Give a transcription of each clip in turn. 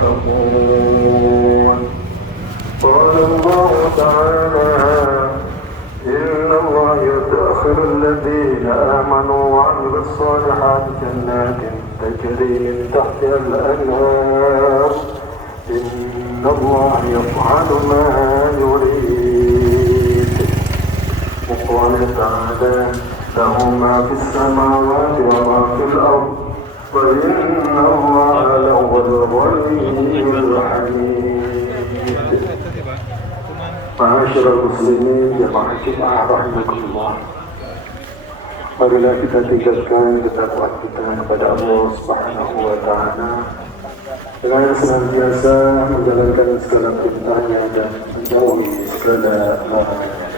يتقون. قال الله تعالى: إن الله يدخل الذين آمنوا وعملوا الصالحات جنات تجري من تحتها الأنهار إن الله يفعل ما يريد. وقال تعالى: له ما في السماوات وما في الأرض وإن الله لهو الغني الحميد. Ma'asyiral muslimin, jamaah Jumat rahimakumullah. Marilah kita tingkatkan ketakwaan kita kepada Allah Subhanahu wa taala dengan senantiasa menjalankan segala perintahnya dan menjauhi segala larangannya.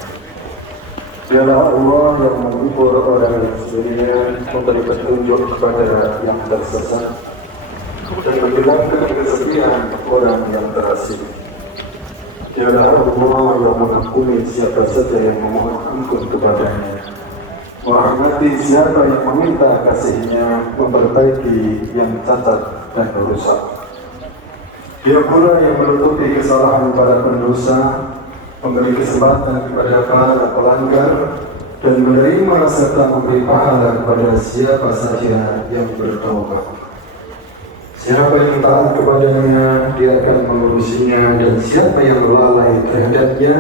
Dialah Allah yang menghibur orang yang sedunia, memberi petunjuk kepada yang tersesat, dan menghilangkan kesepian orang yang terasing. Dialah Allah yang mengampuni siapa saja yang memohon ampun kepadanya, merahmati siapa yang meminta kasihnya, memperbaiki yang cacat dan rusak. Dia pula yang menutupi kesalahan para pendosa, memberi kesempatan kepada para pelanggar, dan menerima serta memberi pahala kepada siapa saja yang bertaubat. Siapa yang taat kepadanya, dia akan mengurusinya, dan siapa yang lalai terhadapnya,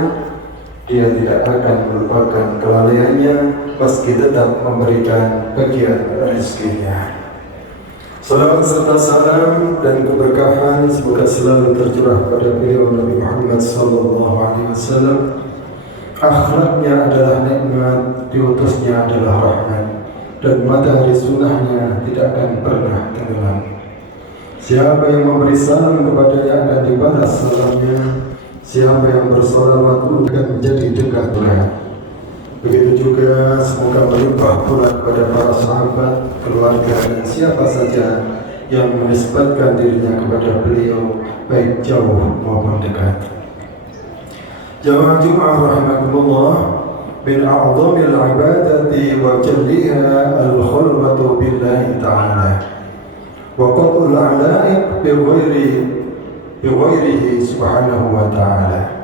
dia tidak akan melupakan kelalaiannya, meski tetap memberikan bagian rezekinya. Salawat serta salam dan keberkahan semoga selalu tercurah pada beliau Nabi Muhammad SAW. Akhlaknya adalah nikmat, diutusnya adalah rahmat, dan matahari sunnahnya tidak akan pernah tenggelam. Siapa yang memberi salam kepadanya akan dibalas salamnya. Siapa yang bersalawat akan menjadi dekat Tuhan. Begitu juga semoga melimpah pula kepada para sahabat, keluarga, dan siapa saja yang menisbatkan dirinya kepada beliau, baik jauh maupun dekat. Jamaah Jumat rahimakumullah, min a'zamil ibadati wa jalliha al-khulwatu billahi ta'ala wa qat'ul a'la'iq bighairihi subhanahu wa ta'ala.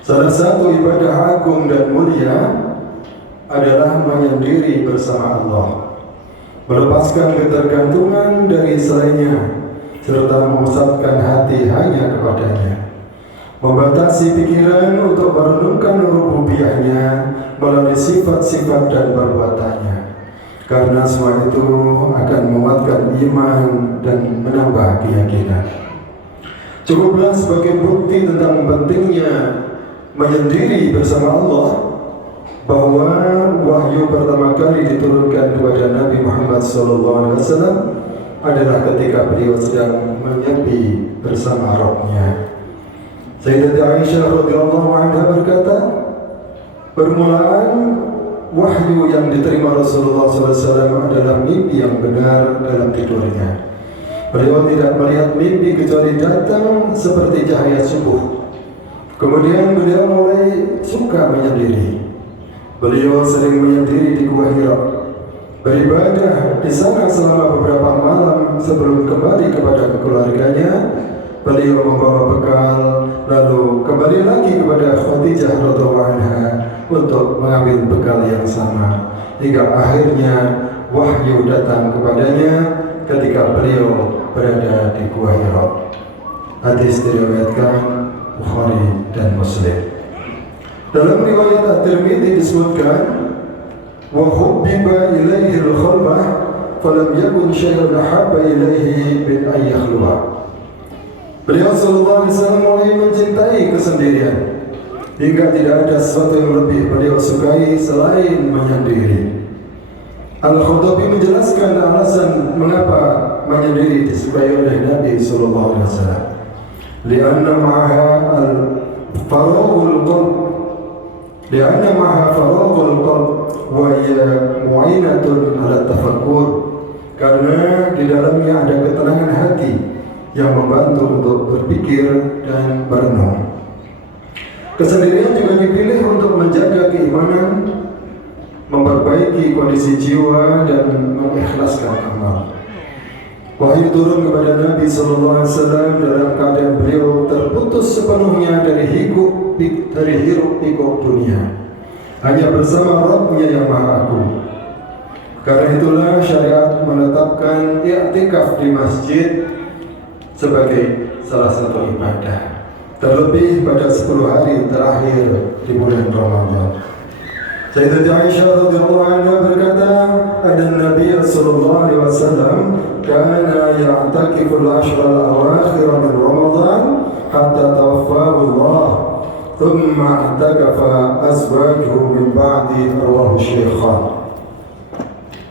Salah satu ibadah agung dan mulia adalah menyendiri bersama Allah, melepaskan ketergantungan dari selainnya, serta memusatkan hati hanya kepadanya, membatasi pikiran untuk merenungkan rububiyahnya melalui sifat-sifat dan perbuatannya, karena semua itu akan menguatkan iman dan menambah keyakinan. Cukuplah sebagai bukti tentang pentingnya menyendiri bersama Allah bahwa wahyu pertama kali diturunkan kepada Nabi Muhammad SAW adalah ketika beliau sedang menyepi bersama Rabb-Nya. Sayyidatina Aisyah radhiyallahu anha berkata, permulaan wahyu yang diterima Rasulullah SAW adalah mimpi yang benar dalam tidurnya. Beliau tidak melihat mimpi kecuali datang seperti cahaya subuh. Kemudian beliau mulai suka menyendiri. Beliau sering menyendiri di Gua Hira, beribadah di sana selama beberapa malam sebelum kembali kepada keluarganya. Beliau membawa bekal, lalu kembali lagi kepada Khadijah radhiyallahu anha untuk mengambil bekal yang sama, hingga akhirnya wahyu datang kepadanya ketika beliau berada di Gua Hira. Hadis diriwayatkan Bukhari dan Muslim. Dalam riwayat At-Tirmidzi disebutkan, wa hubbiba ilaihi al-khulwah falam yakun syai'un ahabba ilaihi min an yakhluwa. Beliau sallallahu alaihi wasallam mulai mencintai kesendirian hingga tidak ada sesuatu yang lebih beliau sukai selain menyendiri. Al-Khattabi menjelaskan alasan mengapa menyendiri disukai oleh Nabi sallallahu alaihi wasallam. Lianna ma'aha al-faraghul qalb, lianna ma'aha faraghul qalb wa hiya mu'inatun 'ala tafakkur, karena di dalamnya ada ketenangan hati yang membantu untuk berpikir dan berenung. Kesendirian juga dipilih untuk menjaga keimanan, memperbaiki kondisi jiwa, dan mengikhlaskan amal. Wahyu turun kepada Nabi sallallahu alaihi wasallam dalam keadaan beliau terputus sepenuhnya dari hiruk pikuk dunia, hanya bersama Rabb-Nya yang Maha Agung. Karena itulah syariat menetapkan i'tikaf di masjid sebagai salah satu ibadah, terlebih pada 10 hari terakhir di bulan Ramadan. Sayyidah Aisyah radhiyallahu anha berkata, "Ada Nabi sallallahu alaihi wasallam kana ya'takifu al-ashra al-awakhir min Ramadan hatta tawaffahu Allah, thumma i'takafa azwajuhu min ba'di rawahu Syaikhan."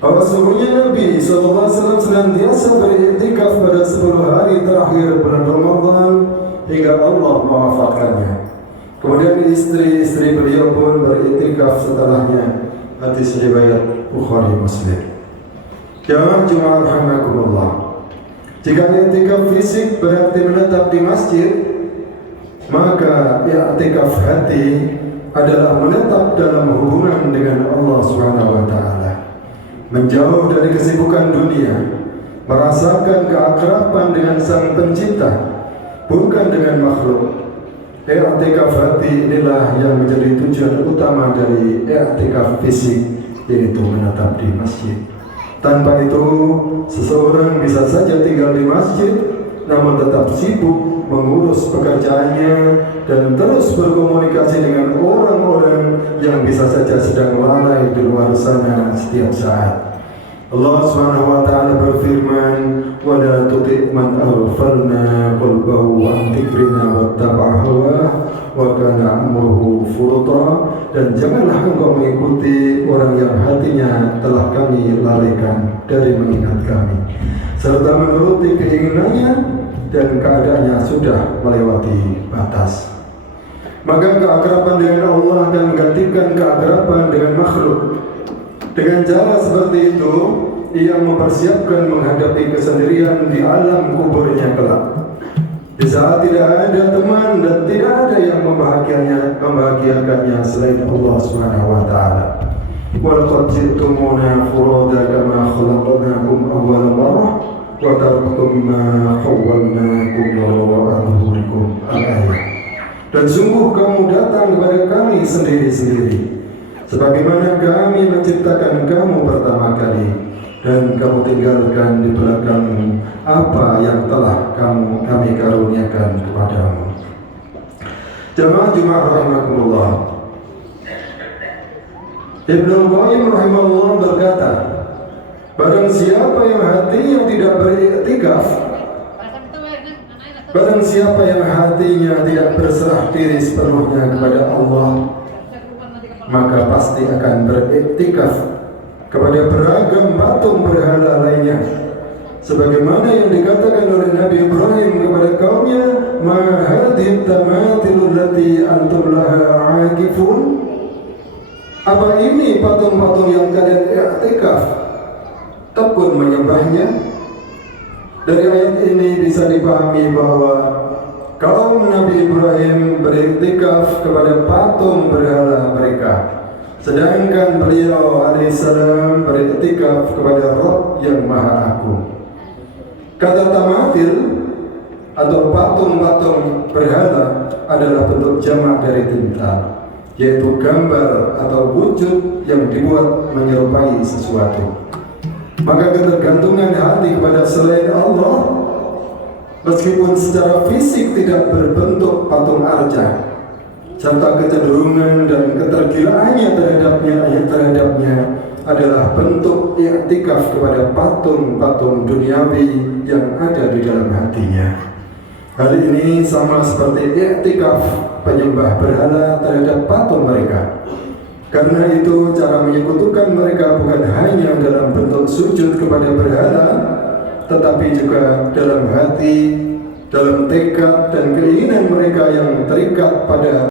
Bahwa sesungguhnya Nabi sallallahu alaihi wasallam senantiasa beriktikaf pada 10 hari terakhir bulan Ramadan hingga Allah mewafatkannya. Kemudian istri-istri beliau pun beriktikaf setelahnya. Hadis riwayat Bukhari Muslim. Jamaah rahimakumullah. Jika i'tikaf fisik berarti menetap di masjid, maka i'tikaf hati adalah menetap dalam hubungan dengan Allah Subhanahu wa taala. Menjauh dari kesibukan dunia, merasakan keakraban dengan Sang Pencipta, bukan dengan makhluk. I'tikaf hati inilah yang menjadi tujuan utama dari i'tikaf fisik, yaitu menetap di masjid. Tanpa itu, seseorang bisa saja tinggal di masjid, namun tetap sibuk mengurus pekerjaannya dan terus berkomunikasi dengan orang-orang yang bisa saja sedang lalai di luar sana setiap saat. Allah Subhanahu wa taala berfirman, "Wa la tuti' man aghfalna qalbahu an dzikrina wattaba'a hawah wa kana amruhu furta." Dan janganlah engkau mengikuti orang yang hatinya telah kami lalaikan dari mengingat kami, serta menuruti keinginannya dan keadaannya sudah melewati batas. Maka keakraban dengan Allah akan menggantikan keakraban dengan makhluk. Dengan cara seperti itu, ia mempersiapkan menghadapi kesendirian di alam kuburnya kelak. Di saat tidak ada teman dan tidak ada yang membahagiakannya selain Allah Subhanahu wa taala. Wa laqad ji'tumuna furada kama khalaqnakum awwala marrah wa taraktum ma khawwalnakum wara'a dhuhurikum. Al-ayat. Dan sungguh kamu datang kepada kami sendiri-sendiri, sebagaimana kami menciptakan kamu pertama kali, dan kamu tinggalkan di belakangmu apa yang telah kami karuniakan kepadamu. Jamaah rahimakumullah. Ibnu Qayyim rahimahullah berkata, barang siapa yang hatinya tidak beriktikaf, barang siapa yang hatinya tidak berserah diri sepenuhnya kepada Allah, maka pasti akan beriktikaf kepada beragam patung berhala lainnya, sebagaimana yang dikatakan oleh Nabi Ibrahim kepada kaumnya, "Ma hadhihi tamathilul lati antum laha aakifun?" Apa ini patung-patung yang kalian i'tikaf tekun menyembahnya? Dari ayat ini bisa dipahami bahwa kaum Nabi Ibrahim beriktikaf kepada patung berhala mereka, sedangkan beliau alaihissalam beriktikaf kepada Rabb yang Maha Agung. Kata tamathil atau patung-patung berhala adalah bentuk jamak dari timthal, yaitu gambar atau wujud yang dibuat menyerupai sesuatu. Maka ketergantungan hati kepada selain Allah, meskipun secara fisik tidak berbentuk patung arca, serta kecenderungan dan ketergilaannya terhadapnya adalah bentuk i'tikaf kepada patung-patung duniawi yang ada di dalam hatinya. Hal ini sama seperti i'tikaf penyembah berhala terhadap patung mereka. Karena itu cara menyekutukan mereka bukan hanya dalam bentuk sujud kepada berhala, tetapi juga dalam hati, dalam tekad dan keinginan mereka yang terikat pada